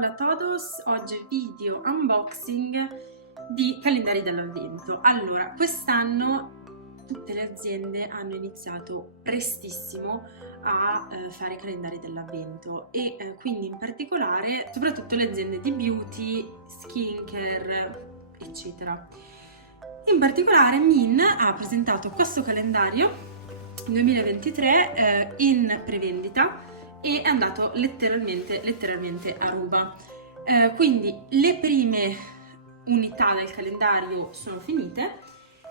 Hola a todos, oggi video unboxing di calendari dell'avvento. Allora, quest'anno tutte le aziende hanno iniziato prestissimo a fare i calendari dell'avvento e quindi in particolare soprattutto le aziende di beauty, skincare, eccetera. In particolare Min ha presentato questo calendario 2023 in prevendita e è andato letteralmente a ruba. Quindi le prime unità del calendario sono finite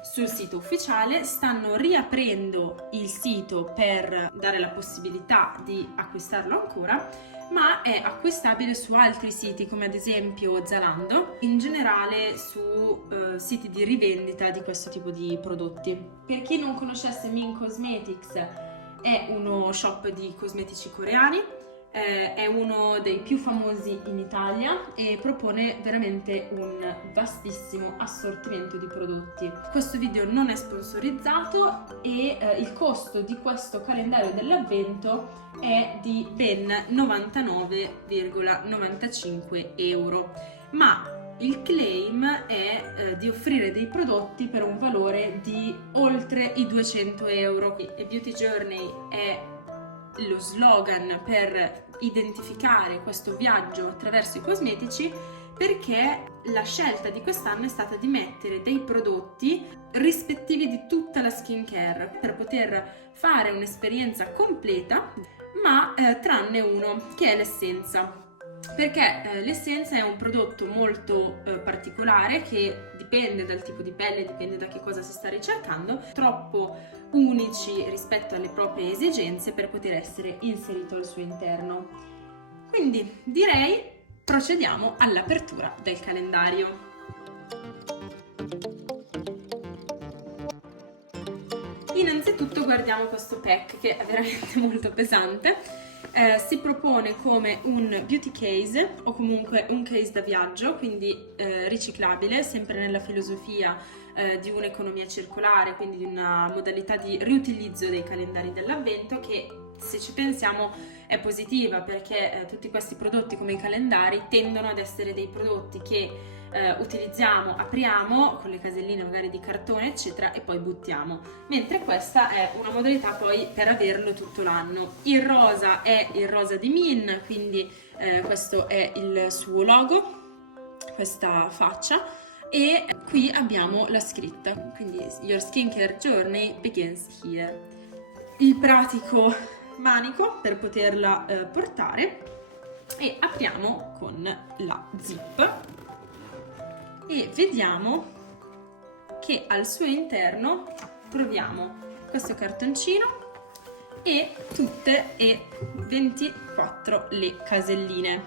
sul sito ufficiale, stanno riaprendo il sito per dare la possibilità di acquistarlo ancora, ma è acquistabile su altri siti come ad esempio Zalando, in generale su siti di rivendita di questo tipo di prodotti. Per chi non conoscesse Min Cosmetics, è uno shop di cosmetici coreani, è uno dei più famosi in Italia e propone veramente un vastissimo assortimento di prodotti. Questo video non è sponsorizzato e il costo di questo calendario dell'avvento è di ben 99,95 euro, ma il claim è di offrire dei prodotti per un valore di oltre i 200 euro. E Beauty Journey è lo slogan per identificare questo viaggio attraverso i cosmetici, perché la scelta di quest'anno è stata di mettere dei prodotti rispettivi di tutta la skincare per poter fare un'esperienza completa, ma tranne uno, che è l'essenza. Perché l'essenza è un prodotto molto particolare che dipende dal tipo di pelle, dipende da che cosa si sta ricercando, troppo unici rispetto alle proprie esigenze per poter essere inserito al suo interno. Quindi direi procediamo all'apertura del calendario. Innanzitutto guardiamo questo pack che è veramente molto pesante. Si propone come un beauty case o comunque un case da viaggio, quindi riciclabile, sempre nella filosofia di un'economia circolare, quindi di una modalità di riutilizzo dei calendari dell'avvento che, se ci pensiamo, è positiva, perché tutti questi prodotti come i calendari tendono ad essere dei prodotti che utilizziamo, apriamo con le caselline magari di cartone eccetera e poi buttiamo, mentre questa è una modalità poi per averlo tutto l'anno. Il rosa è il rosa di Min, quindi questo è il suo logo, questa faccia, e qui abbiamo la scritta, quindi Your Skincare Journey begins here. Il pratico manico per poterla portare, e apriamo con la zip e vediamo che al suo interno troviamo questo cartoncino e tutte e 24 le caselline,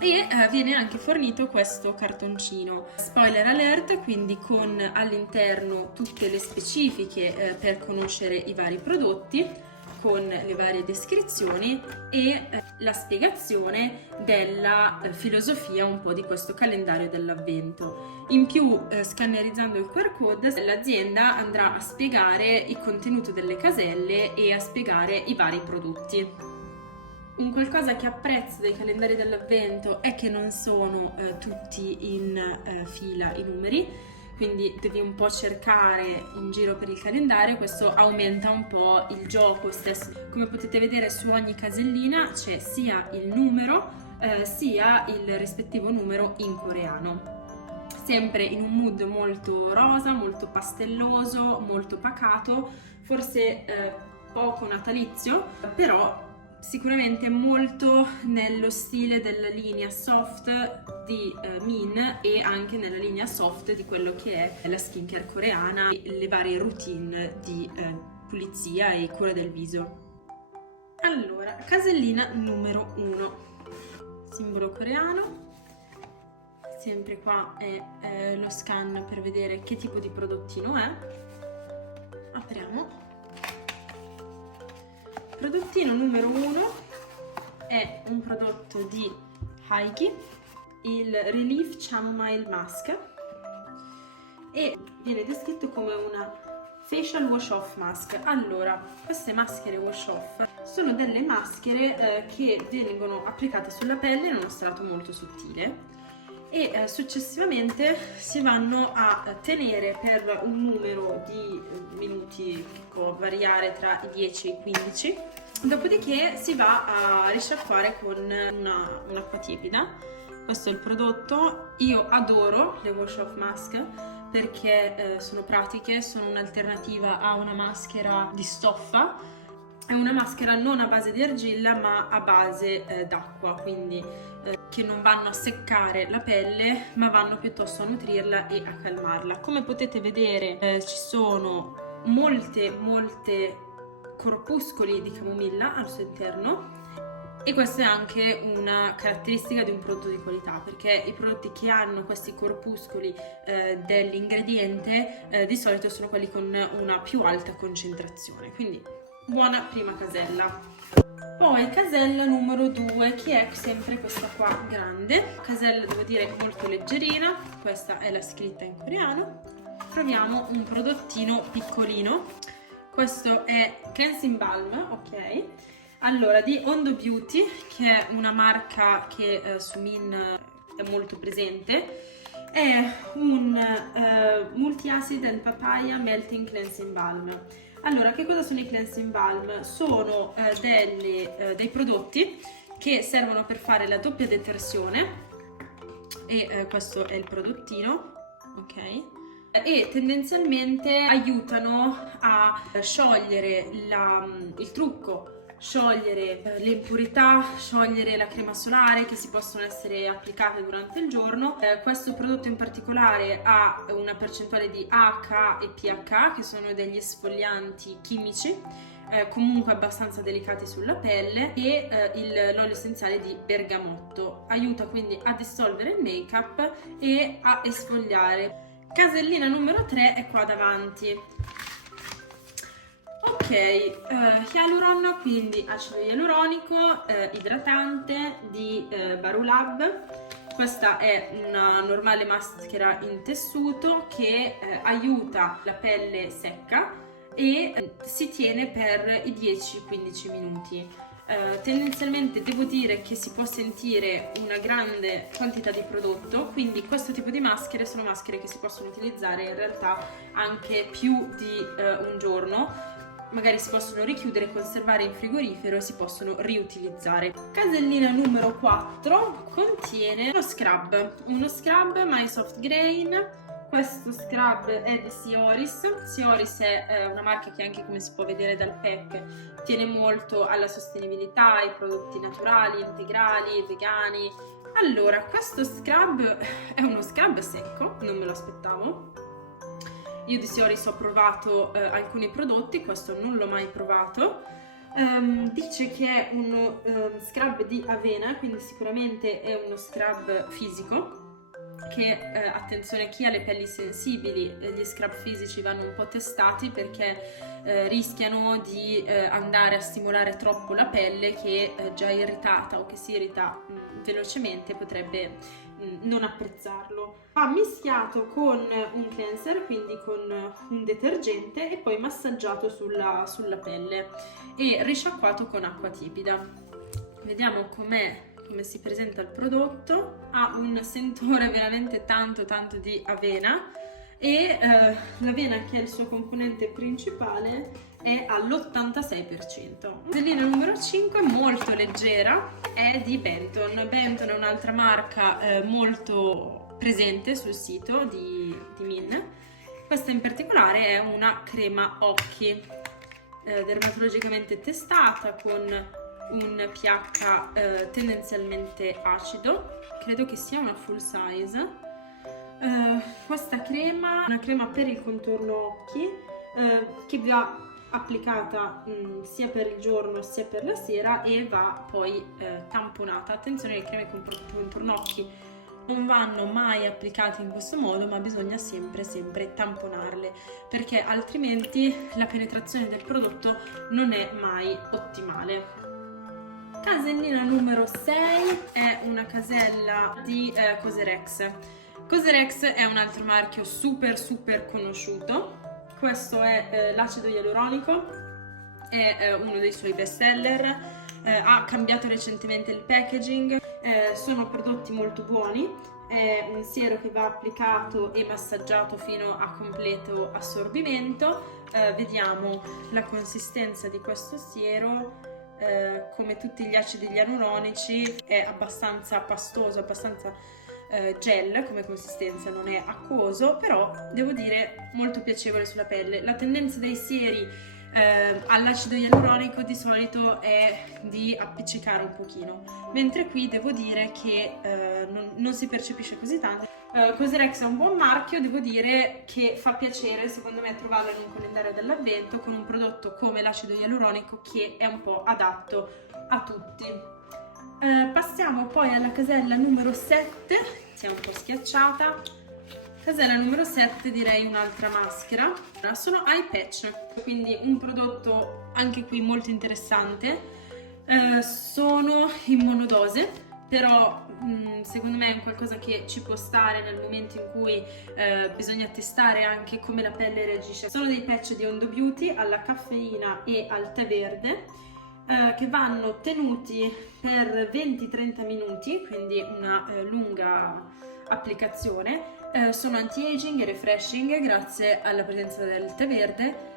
e viene anche fornito questo cartoncino spoiler alert, quindi con all'interno tutte le specifiche per conoscere i vari prodotti, con le varie descrizioni e la spiegazione della filosofia un po' di questo calendario dell'avvento. In più, scannerizzando il QR code, l'azienda andrà a spiegare il contenuto delle caselle e a spiegare i vari prodotti. Un qualcosa che apprezzo dei calendari dell'avvento è che non sono tutti in fila i numeri, quindi devi un po' cercare in giro per il calendario. Questo aumenta un po' il gioco stesso. Come potete vedere, su ogni casellina c'è sia il numero sia il rispettivo numero in coreano, sempre in un mood molto rosa, molto pastelloso, molto pacato, forse poco natalizio, però sicuramente molto nello stile della linea soft di Min e anche nella linea soft di quello che è la skincare coreana e le varie routine di pulizia e cura del viso. Allora, casellina numero 1, simbolo coreano, sempre qua è lo scan per vedere che tipo di prodottino è. Apriamo. Prodottino numero 1 è un prodotto di Haiki, il Relief Chamomile Mask, e viene descritto come una Facial Wash Off Mask. Allora, queste maschere wash off sono delle maschere che vengono applicate sulla pelle in uno strato molto sottile e successivamente si vanno a tenere per un numero di minuti che può variare tra i 10 e i 15. Dopodiché si va a risciacquare con un'acqua tiepida. Questo è il prodotto. Io adoro le wash off mask perché sono pratiche, sono un'alternativa a una maschera di stoffa. È una maschera non a base di argilla ma a base d'acqua, quindi che non vanno a seccare la pelle ma vanno piuttosto a nutrirla e a calmarla. Come potete vedere ci sono molte corpuscoli di camomilla al suo interno. E questa è anche una caratteristica di un prodotto di qualità, perché i prodotti che hanno questi corpuscoli dell'ingrediente di solito sono quelli con una più alta concentrazione, quindi buona prima casella. Poi casella numero 2, che è sempre questa qua grande, casella devo dire molto leggerina, questa è la scritta in coreano. Proviamo un prodottino piccolino, questo è Cleansing Balm, ok? Allora, di Ondo Beauty, che è una marca che su Min è molto presente, è un Multi-Acid and Papaya Melting Cleansing Balm. Allora, che cosa sono i Cleansing Balm? Sono dei prodotti che servono per fare la doppia detersione e questo è il prodottino, ok? E tendenzialmente aiutano a sciogliere il trucco, sciogliere le impurità, sciogliere la crema solare che si possono essere applicate durante il giorno. Questo prodotto in particolare ha una percentuale di AHA e PHA, che sono degli esfolianti chimici comunque abbastanza delicati sulla pelle, e l'olio essenziale di bergamotto. Aiuta quindi a dissolvere il make-up e a esfoliare. Casellina numero 3 è qua davanti. Ok, Hyaluron, quindi acido ialuronico idratante di Barulab. Questa è una normale maschera in tessuto che aiuta la pelle secca e si tiene per i 10-15 minuti. Tendenzialmente devo dire che si può sentire una grande quantità di prodotto, quindi questo tipo di maschere sono maschere che si possono utilizzare in realtà anche più di un giorno. Magari si possono richiudere, conservare in frigorifero e si possono riutilizzare. Casellina numero 4 contiene uno scrub My Soft Grain. Questo scrub è di Sioris. Sioris è una marca che, anche come si può vedere dal pack, tiene molto alla sostenibilità, ai prodotti naturali, integrali, vegani. Allora, questo scrub è uno scrub secco, non me lo aspettavo. Io di Sioris ho provato alcuni prodotti, questo non l'ho mai provato. Dice che è uno scrub di avena, quindi sicuramente è uno scrub fisico, che attenzione, chi ha le pelli sensibili, gli scrub fisici vanno un po' testati perché rischiano di andare a stimolare troppo la pelle che già irritata o che si irrita velocemente potrebbe non apprezzarlo. Va mischiato con un cleanser, quindi con un detergente, e poi massaggiato sulla pelle e risciacquato con acqua tiepida. Vediamo come si presenta il prodotto. Ha un sentore veramente tanto di avena e l'avena, che è il suo componente principale, è all'86%. Casellina numero 5, molto leggera, è di Benton. Benton è un'altra marca molto presente sul sito di Min. Questa in particolare è una crema occhi dermatologicamente testata con un pH tendenzialmente acido, credo che sia una full size. Questa crema è una crema per il contorno occhi che va applicata sia per il giorno sia per la sera e va poi tamponata. Attenzione, le creme con contorno occhi non vanno mai applicate in questo modo, ma bisogna sempre tamponarle, perché altrimenti la penetrazione del prodotto non è mai ottimale. Casellina numero 6 è una casella di Cosrx. Cosrx è un altro marchio super conosciuto, questo è l'acido ialuronico, è uno dei suoi best seller, ha cambiato recentemente il packaging, sono prodotti molto buoni, è un siero che va applicato e massaggiato fino a completo assorbimento. Vediamo la consistenza di questo siero. Come tutti gli acidi ialuronici è abbastanza pastoso, abbastanza gel come consistenza, non è acquoso, però devo dire molto piacevole sulla pelle. La tendenza dei sieri all'acido ialuronico di solito è di appiccicare un pochino, mentre qui devo dire che non si percepisce così tanto. Cosrx è un buon marchio, devo dire che fa piacere secondo me trovarlo in un calendario dell'avvento con un prodotto come l'acido ialuronico che è un po' adatto a tutti. Passiamo poi alla casella numero 7, si è un po' schiacciata. Casella numero 7 direi un'altra maschera, sono eye patch, quindi un prodotto anche qui molto interessante. Sono in monodose, però secondo me è un qualcosa che ci può stare nel momento in cui bisogna testare anche come la pelle reagisce. Sono dei patch di Ondo Beauty alla caffeina e al tè verde, che vanno tenuti per 20-30 minuti, quindi una lunga applicazione. Sono anti-aging e refreshing grazie alla presenza del tè verde.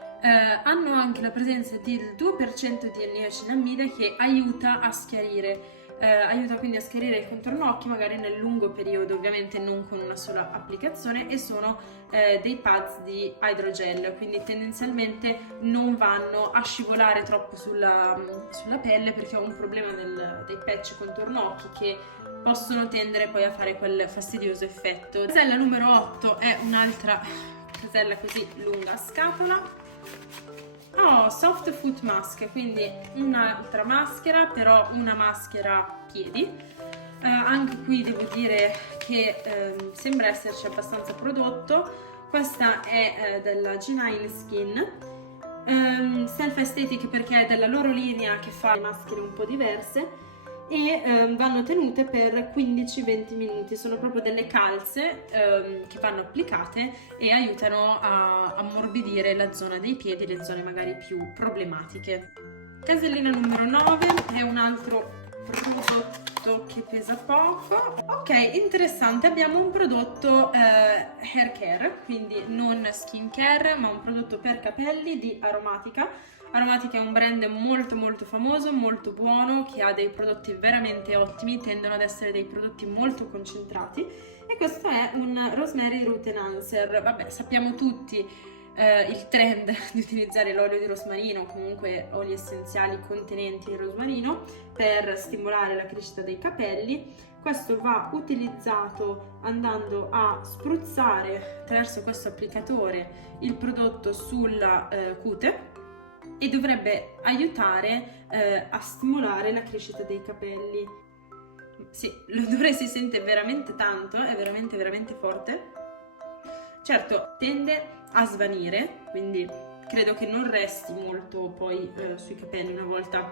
Hanno anche la presenza del 2% di niacinamide che aiuta a schiarire, aiuta quindi a schiarire il contorno occhi magari nel lungo periodo, ovviamente non con una sola applicazione, e sono dei pads di hydrogel, quindi tendenzialmente non vanno a scivolare troppo sulla pelle, perché ho un problema dei patch contorno occhi che possono tendere poi a fare quel fastidioso effetto. Casella numero 8 è un'altra casella così lunga a scatola. Oh, soft foot mask, quindi un'altra maschera, però una maschera piedi. Anche qui devo dire che sembra esserci abbastanza prodotto. Questa è della Genile Skin, Self Aesthetic perché è della loro linea che fa le maschere un po' diverse, e vanno tenute per 15-20 minuti. Sono proprio delle calze che vanno applicate e aiutano a ammorbidire la zona dei piedi, le zone magari più problematiche. Casellina numero 9 è un altro prodotto che pesa poco. Ok, interessante, abbiamo un prodotto hair care, quindi non skin care, ma un prodotto per capelli di Aromatica. Aromatica è un brand molto molto famoso, molto buono, che ha dei prodotti veramente ottimi, tendono ad essere dei prodotti molto concentrati, e questo è un Rosemary Root Enhancer. Vabbè, sappiamo tutti il trend di utilizzare l'olio di rosmarino o comunque oli essenziali contenenti il rosmarino per stimolare la crescita dei capelli. Questo va utilizzato andando a spruzzare attraverso questo applicatore il prodotto sulla cute, e dovrebbe aiutare a stimolare la crescita dei capelli. Sì, l'odore si sente veramente tanto, è veramente veramente forte. Certo, tende a svanire, quindi credo che non resti molto poi sui capelli una volta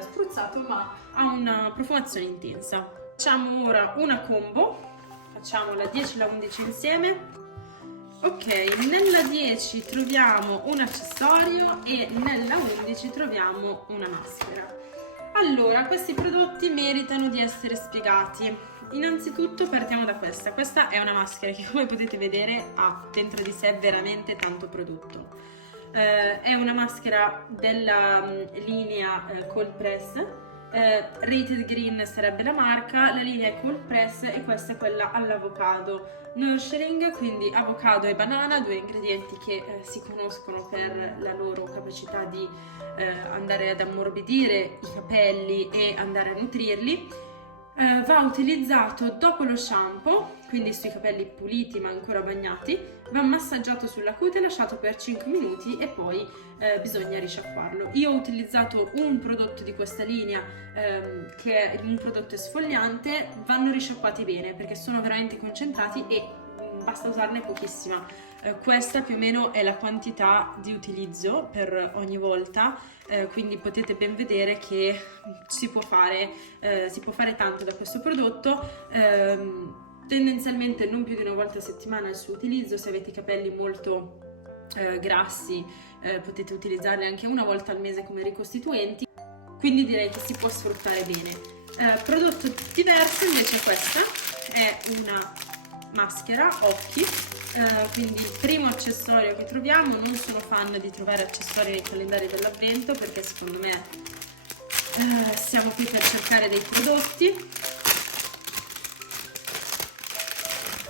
spruzzato, ma ha una profumazione intensa. Facciamo ora una combo, facciamo la 10 e la 11 insieme. Ok, nella 10 troviamo un accessorio e nella 11 troviamo una maschera. Allora, questi prodotti meritano di essere spiegati. Innanzitutto partiamo da questa. Questa è una maschera che, come potete vedere, ha dentro di sé veramente tanto prodotto. È una maschera della linea Cold Press. Rated Green sarebbe la marca, la linea è Cold Press e questa è quella all'avocado nurturing, quindi avocado e banana, due ingredienti che si conoscono per la loro capacità di andare ad ammorbidire i capelli e andare a nutrirli. Va utilizzato dopo lo shampoo, quindi sui capelli puliti ma ancora bagnati, va massaggiato sulla cute, lasciato per 5 minuti e poi bisogna risciacquarlo. Io ho utilizzato un prodotto di questa linea che è un prodotto esfoliante, vanno risciacquati bene perché sono veramente concentrati e basta usarne pochissima. Questa più o meno è la quantità di utilizzo per ogni volta, quindi potete ben vedere che si può fare tanto da questo prodotto. Tendenzialmente non più di una volta a settimana il suo utilizzo se avete i capelli molto grassi, potete utilizzarli anche una volta al mese come ricostituenti, quindi direi che si può sfruttare bene. Prodotto diverso invece, questa è una maschera occhi, quindi il primo accessorio che troviamo. Non sono fan di trovare accessori nei calendari dell'avvento perché secondo me siamo qui per cercare dei prodotti,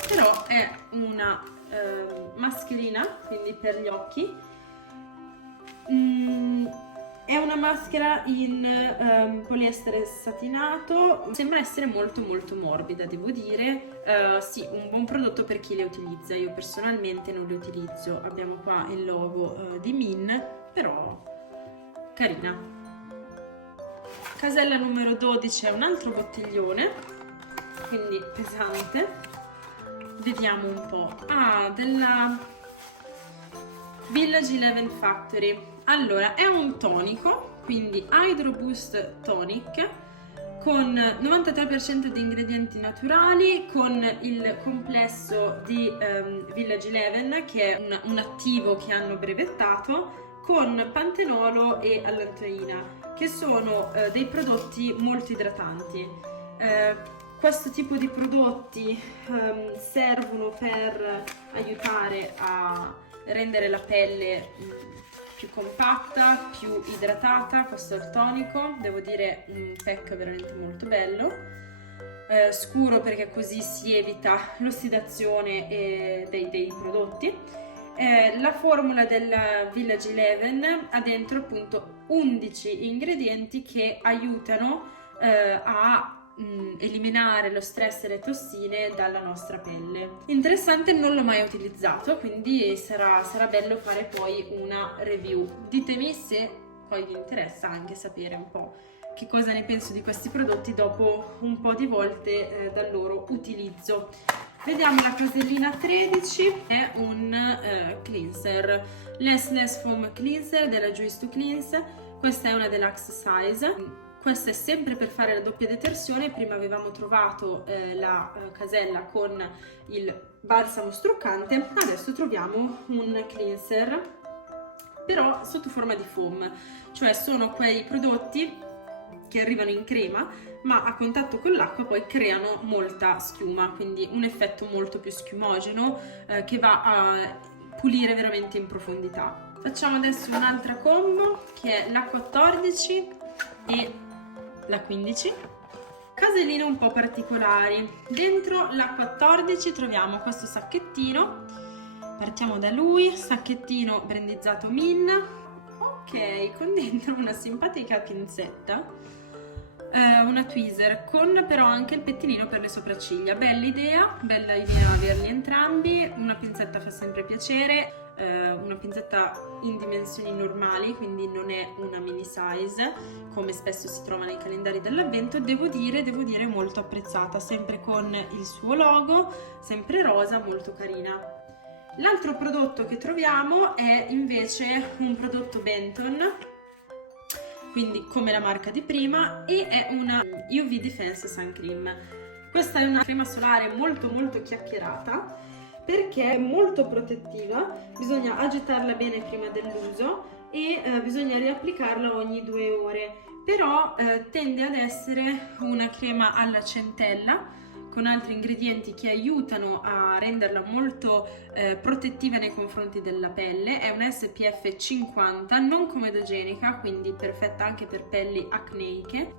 però è una mascherina, quindi per gli occhi. È una maschera in poliestere satinato, sembra essere molto molto morbida, devo dire. Sì, un buon prodotto per chi le utilizza. Io personalmente non le utilizzo. Abbiamo qua il logo di Min, però carina. Casella numero 12 è un altro bottiglione, quindi pesante. Vediamo un po'. Della Village 11 Factory. Allora, è un tonico, quindi Hydro Boost Tonic, con 93% di ingredienti naturali, con il complesso di Village 11, che è un attivo che hanno brevettato, con pantenolo e allantoina, che sono dei prodotti molto idratanti. Questo tipo di prodotti servono per aiutare a rendere la pelle più compatta, più idratata. Questo è il tonico, devo dire un pack veramente molto bello, scuro perché così si evita l'ossidazione dei prodotti. La formula del Village 11 ha dentro appunto 11 ingredienti che aiutano a eliminare lo stress e le tossine dalla nostra pelle. Interessante, non l'ho mai utilizzato, quindi sarà bello fare poi una review. Ditemi se poi vi interessa anche sapere un po' che cosa ne penso di questi prodotti dopo un po' di volte dal loro utilizzo. Vediamo la casellina 13, è un cleanser, Less Foam Cleanser della Juice to Cleanse. Questa è una deluxe size. Questa è sempre per fare la doppia detersione. Prima avevamo trovato la casella con il balsamo struccante, adesso troviamo un cleanser però sotto forma di foam, cioè sono quei prodotti che arrivano in crema ma a contatto con l'acqua poi creano molta schiuma, quindi un effetto molto più schiumogeno che va a pulire veramente in profondità. Facciamo adesso un'altra combo che è la 14 e la 15, caselline un po' particolari. Dentro la 14 troviamo questo sacchettino, partiamo da lui, sacchettino brandizzato Min, ok, con dentro una simpatica pinzetta, una tweezer con però anche il pettinino per le sopracciglia. Bella idea averli entrambi. Una pinzetta fa sempre piacere, una pinzetta in dimensioni normali, quindi non è una mini size come spesso si trova nei calendari dell'avvento. Devo dire molto apprezzata, sempre con il suo logo, sempre rosa, molto carina. L'altro prodotto che troviamo è invece un prodotto Benton, quindi come la marca di prima, e è una UV Defense Sun Cream. Questa è una crema solare molto molto chiacchierata perché è molto protettiva, bisogna agitarla bene prima dell'uso e bisogna riapplicarla ogni 2 ore, però tende ad essere una crema alla centella con altri ingredienti che aiutano a renderla molto protettiva nei confronti della pelle. È un SPF 50, non comedogenica, quindi perfetta anche per pelli acneiche.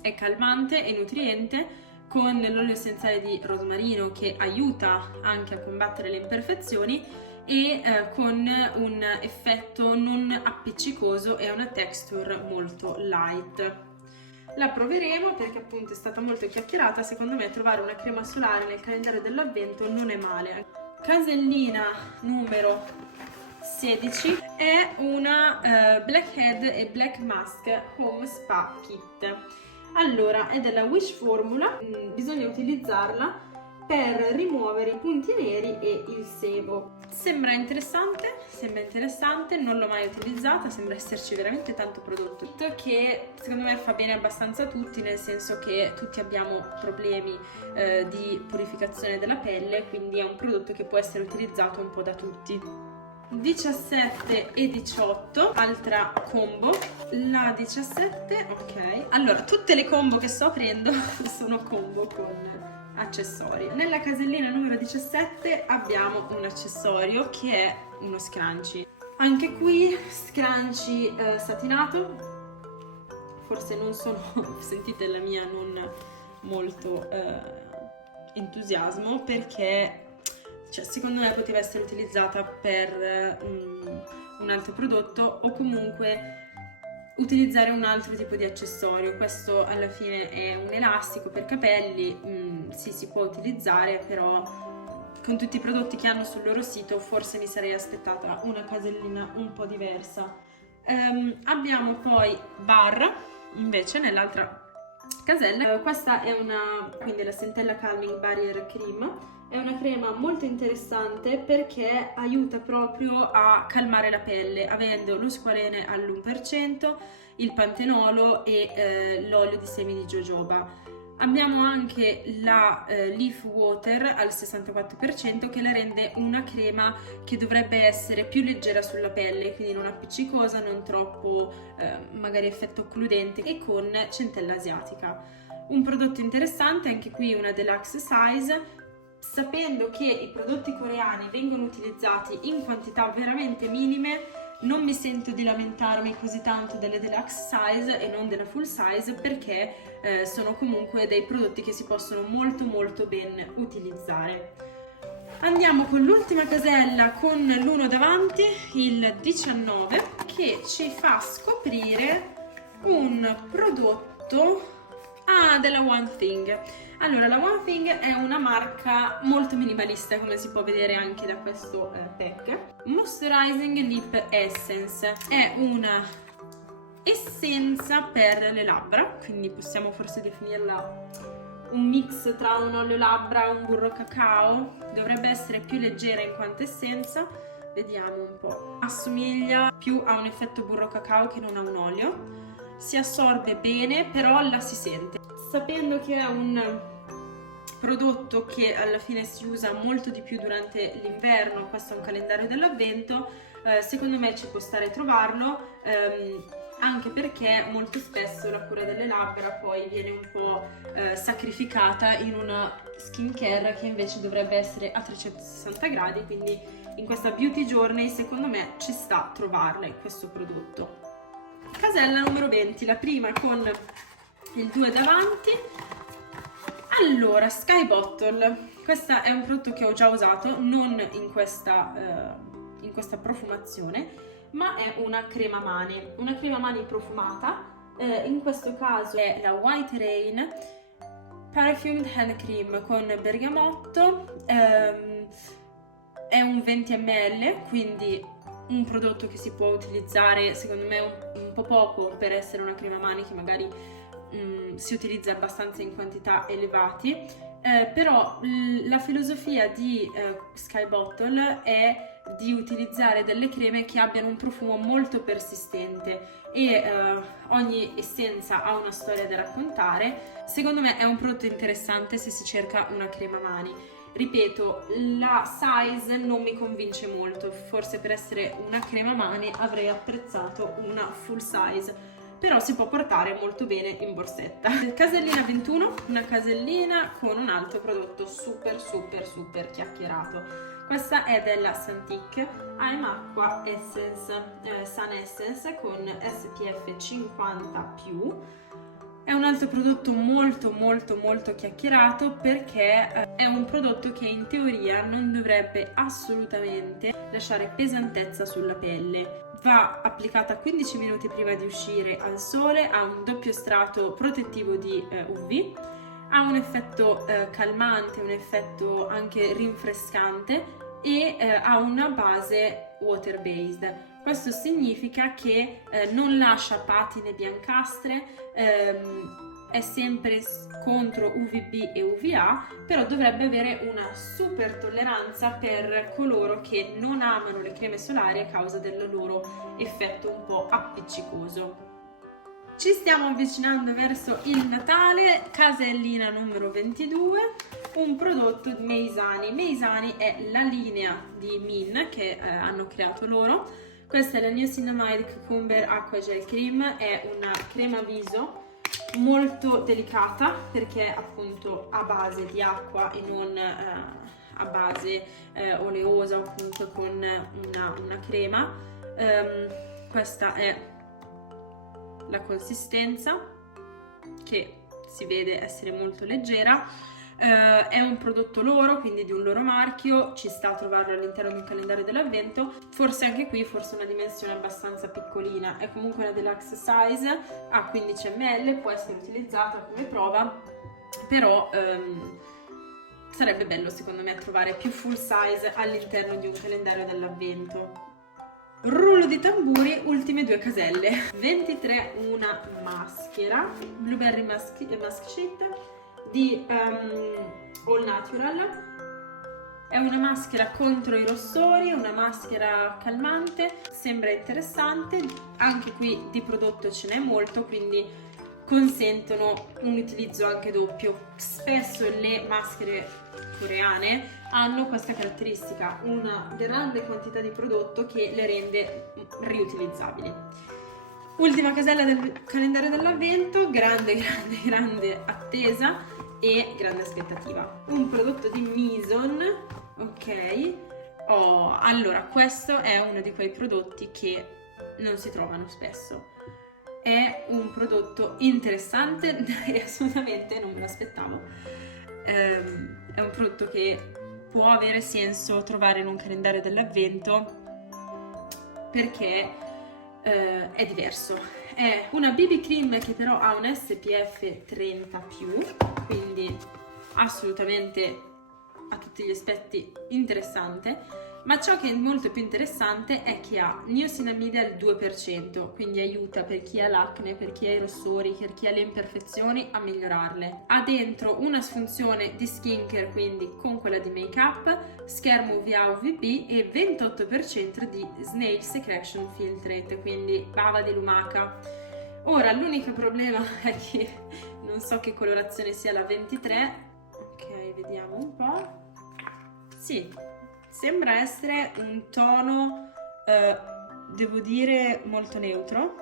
È calmante e nutriente, con l'olio essenziale di rosmarino che aiuta anche a combattere le imperfezioni e con un effetto non appiccicoso e una texture molto light. La proveremo perché appunto è stata molto chiacchierata. Secondo me trovare una crema solare nel calendario dell'avvento non è male. Casellina numero 16 è una Blackhead e Black Mask Home Spa Kit. Allora, è della Wish Formula, bisogna utilizzarla per rimuovere i punti neri e il sebo. Sembra interessante, non l'ho mai utilizzata, sembra esserci veramente tanto prodotto che secondo me fa bene abbastanza a tutti, nel senso che tutti abbiamo problemi di purificazione della pelle, quindi è un prodotto che può essere utilizzato un po' da tutti. 17 e 18, altra combo. La 17, ok. Allora, tutte le combo che sto aprendo sono combo con accessori. Nella casellina numero 17 abbiamo un accessorio che è uno scrunchie. Anche qui scrunchie satinato. Forse non sono, sentite la mia non molto entusiasmo, perché secondo me poteva essere utilizzata per un altro prodotto, o comunque utilizzare un altro tipo di accessorio. Questo alla fine è un elastico per capelli, sì, si può utilizzare, però con tutti i prodotti che hanno sul loro sito forse mi sarei aspettata una casellina un po' diversa. Abbiamo poi Barra invece nell'altra casella. Questa è quindi la Centella Calming Barrier Cream. È una crema molto interessante perché aiuta proprio a calmare la pelle, avendo lo squalene all'1%, il pantenolo e l'olio di semi di jojoba. Abbiamo anche la Leaf Water al 64% che la rende una crema che dovrebbe essere più leggera sulla pelle, quindi non appiccicosa, non troppo magari effetto occludente, e con centella asiatica. Un prodotto interessante, anche qui una deluxe size. Sapendo che i prodotti coreani vengono utilizzati in quantità veramente minime, non mi sento di lamentarmi così tanto delle deluxe size e non della full size, perché sono comunque dei prodotti che si possono molto ben utilizzare. Andiamo con l'ultima casella, con l'uno davanti, il 19, che ci fa scoprire un prodotto della One Thing. Allora, la One Thing è una marca molto minimalista, come si può vedere anche da questo pack. Moisturizing Lip Essence è una essenza per le labbra, quindi possiamo forse definirla un mix tra un olio labbra e un burro cacao. Dovrebbe essere più leggera in quanto essenza. Vediamo un po'. Assomiglia più a un effetto burro cacao che non a un olio. Si assorbe bene, però la si sente. Sapendo che è un prodotto che alla fine si usa molto di più durante l'inverno, questo è un calendario dell'avvento, secondo me ci può stare trovarlo, anche perché molto spesso la cura delle labbra poi viene un po' sacrificata in una skincare che invece dovrebbe essere a 360 gradi, quindi in questa beauty journey secondo me ci sta trovarla in questo prodotto. Casella numero 20, la prima con il 2 davanti. Allora, Sky Bottle, questo è un prodotto che ho già usato, non in questa profumazione, ma è una crema mani profumata. In questo caso è la White Rain Perfumed Hand Cream con bergamotto, è un 20 ml, quindi un prodotto che si può utilizzare secondo me un po' poco per essere una crema mani che magari si utilizza abbastanza in quantità elevati, però la filosofia di Sky Bottle è di utilizzare delle creme che abbiano un profumo molto persistente e ogni essenza ha una storia da raccontare. Secondo me è un prodotto interessante se si cerca una crema mani. Ripeto, la size non mi convince molto, forse per essere una crema mani avrei apprezzato una full size, però si può portare molto bene in borsetta. Casellina 21, una casellina con un altro prodotto super chiacchierato. Questa è della Santic I'm Aqua Essence, Sun Essence con SPF 50+. È un altro prodotto molto chiacchierato, perché è un prodotto che in teoria non dovrebbe assolutamente lasciare pesantezza sulla pelle. Va applicata 15 minuti prima di uscire al sole, ha un doppio strato protettivo di UV, ha un effetto calmante, un effetto anche rinfrescante e ha una base water based. Questo significa che non lascia patine biancastre, è sempre contro UVB e UVA, però dovrebbe avere una super tolleranza per coloro che non amano le creme solari a causa del loro effetto un po' appiccicoso. Ci stiamo avvicinando verso il Natale, casellina numero 22, un prodotto di Meisani. Meisani è la linea di Min che hanno creato loro. Questa è la Niacinamide Cucumber Aqua Gel Cream, è una crema viso molto delicata perché è appunto a base di acqua e non a base oleosa o comunque con una crema. Questa è la consistenza, che si vede essere molto leggera. È un prodotto loro, quindi di un loro marchio, ci sta a trovarlo all'interno di un calendario dell'avvento. Forse anche qui, forse una dimensione abbastanza piccolina, è comunque una deluxe size, a 15 ml, può essere utilizzata come prova, però sarebbe bello secondo me trovare più full size all'interno di un calendario dell'avvento. Rullo di tamburi, ultime 2 caselle. 23, una maschera Blueberry Mask Sheet di All Natural. È una maschera contro i rossori, una maschera calmante, sembra interessante. Anche qui di prodotto ce n'è molto, quindi consentono un utilizzo anche doppio. Spesso le maschere coreane hanno questa caratteristica, una grande quantità di prodotto che le rende riutilizzabili. Ultima casella del calendario dell'avvento, grande attesa e grande aspettativa. Un prodotto di Mison, ok. Allora, questo è uno di quei prodotti che non si trovano spesso. È un prodotto interessante e assolutamente non me l'aspettavo. È un prodotto che può avere senso trovare in un calendario dell'avvento perché è diverso. È una BB cream che però ha un SPF 30+, quindi assolutamente a tutti gli aspetti interessante. Ma ciò che è molto più interessante è che ha niacinamide al 2%, quindi aiuta per chi ha l'acne, per chi ha i rossori, per chi ha le imperfezioni a migliorarle. Ha dentro una funzione di skincare, quindi con quella di make up, schermo UVA UVB e 28% di Snail Secretion Filtrate, quindi bava di lumaca. Ora l'unico problema è che non so che colorazione sia la 23. Ok, vediamo un po'. Sì, sembra essere un tono, devo dire, molto neutro.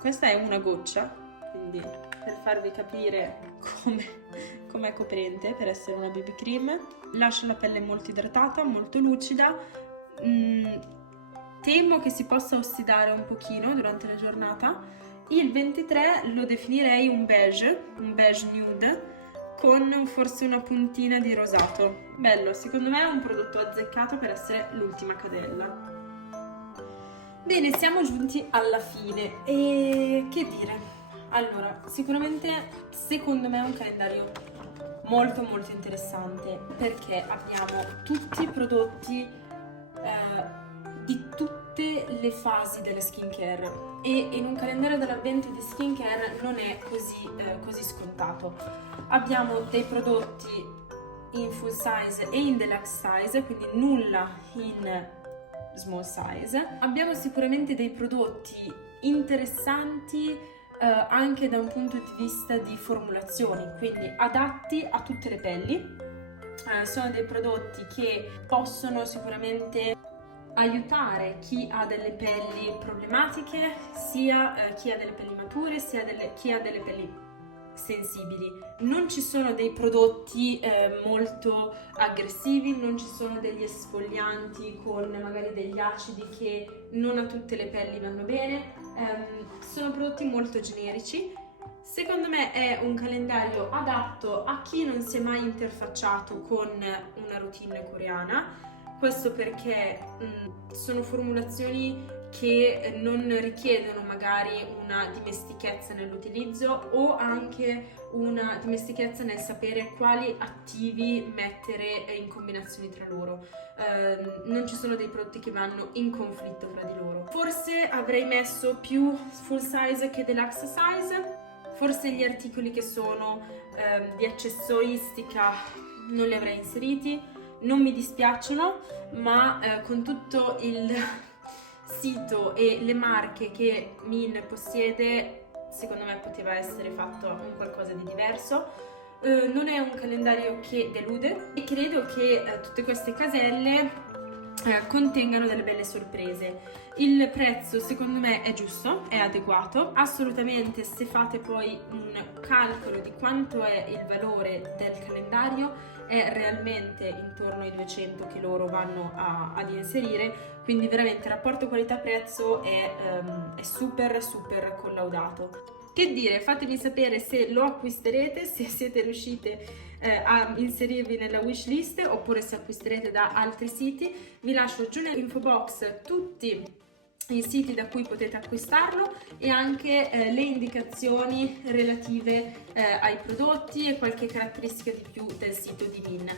Questa è una goccia, quindi per farvi capire com'è coprente per essere una BB cream. Lascia la pelle molto idratata, molto lucida. Temo che si possa ossidare un pochino durante la giornata. Il 23 lo definirei un beige nude, con forse una puntina di rosato. Bello, secondo me è un prodotto azzeccato per essere l'ultima cadella. Bene, siamo giunti alla fine e che dire? Allora, sicuramente secondo me è un calendario molto interessante perché abbiamo tutti i prodotti di tutte le fasi delle skincare e in un calendario dell'avvento di skincare non è così scontato. Abbiamo dei prodotti in full size e in deluxe size, quindi nulla in small size. Abbiamo sicuramente dei prodotti interessanti anche da un punto di vista di formulazioni, quindi adatti a tutte le pelli. Sono dei prodotti che possono sicuramente aiutare chi ha delle pelli problematiche, sia chi ha delle pelli mature, sia chi ha delle pelli sensibili. Non ci sono dei prodotti molto aggressivi, non ci sono degli esfolianti con magari degli acidi che non a tutte le pelli vanno bene. Sono prodotti molto generici. Secondo me è un calendario adatto a chi non si è mai interfacciato con una routine coreana. Questo perché sono formulazioni che non richiedono magari una dimestichezza nell'utilizzo o anche una dimestichezza nel sapere quali attivi mettere in combinazioni tra loro. Non ci sono dei prodotti che vanno in conflitto fra di loro. Forse avrei messo più full size che deluxe size, forse gli articoli che sono di accessoristica non li avrei inseriti. Non mi dispiacciono, ma con tutto il sito e le marche che Min possiede, secondo me poteva essere fatto un qualcosa di diverso. Non è un calendario che delude e credo che tutte queste caselle contengano delle belle sorprese. Il prezzo secondo me è giusto, è adeguato. Assolutamente, se fate poi un calcolo di quanto è il valore del calendario, è realmente intorno ai 200 che loro vanno ad inserire, quindi veramente il rapporto qualità-prezzo è super super collaudato. Che dire, fatemi sapere se lo acquisterete, se siete riuscite a inserirvi nella wishlist oppure se acquisterete da altri siti. Vi lascio giù nell'info box tutti i siti da cui potete acquistarlo e anche le indicazioni relative ai prodotti e qualche caratteristica di più del sito di Min.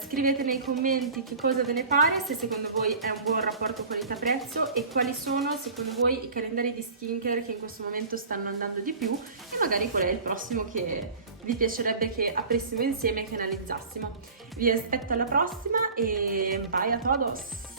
Scrivete nei commenti che cosa ve ne pare, se secondo voi è un buon rapporto qualità-prezzo e quali sono secondo voi i calendari di skincare che in questo momento stanno andando di più e magari qual è il prossimo che vi piacerebbe che aprissimo insieme e che analizzassimo. Vi aspetto alla prossima e bye a todos!